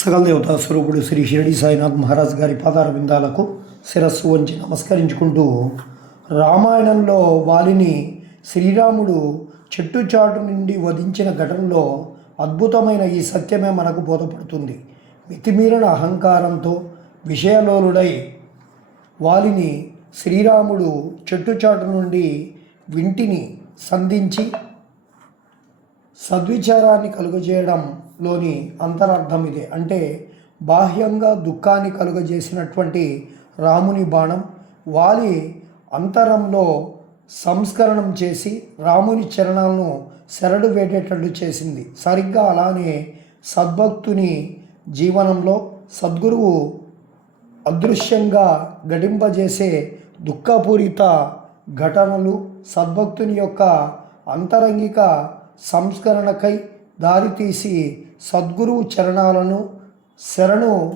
సకల దేవతా స్వరూపుడు శ్రీ షిరిడి సాయినాథ్ మహారాజ్ గారి పాదార బిందాలకు శిరస్సు వంచి నమస్కరించుకుంటూ, రామాయణంలో వాలిని శ్రీరాముడు చెట్టుచాటు నుండి వధించిన ఘటనలో అద్భుతమైన ఈ సత్యమే మనకు బోధపడుతుంది. మితిమీరిన అహంకారంతో విషయలోలుడై వాలిని శ్రీరాముడు చెట్టుచాటు నుండి వింటిని సంధించి సద్విచారాన్ని కలుగజేయడంలోని అంతరార్థం ఇదే. అంటే బాహ్యంగా దుఃఖాన్ని కలుగజేసినటువంటి రాముని బాణం వాలి అంతరంలో సంస్కరణం చేసి రాముని చరణాలను శరడు వేటేటట్లు చేసింది. సరిగ్గా అలానే సద్భక్తుని జీవనంలో సద్గురువు అదృశ్యంగా గడింపజేసే దుఃఖపూరిత ఘటనలు సద్భక్తుని యొక్క అంతరంగిక సంస్కరణకై దారితీసి సద్గురువు చరణాలను శరణు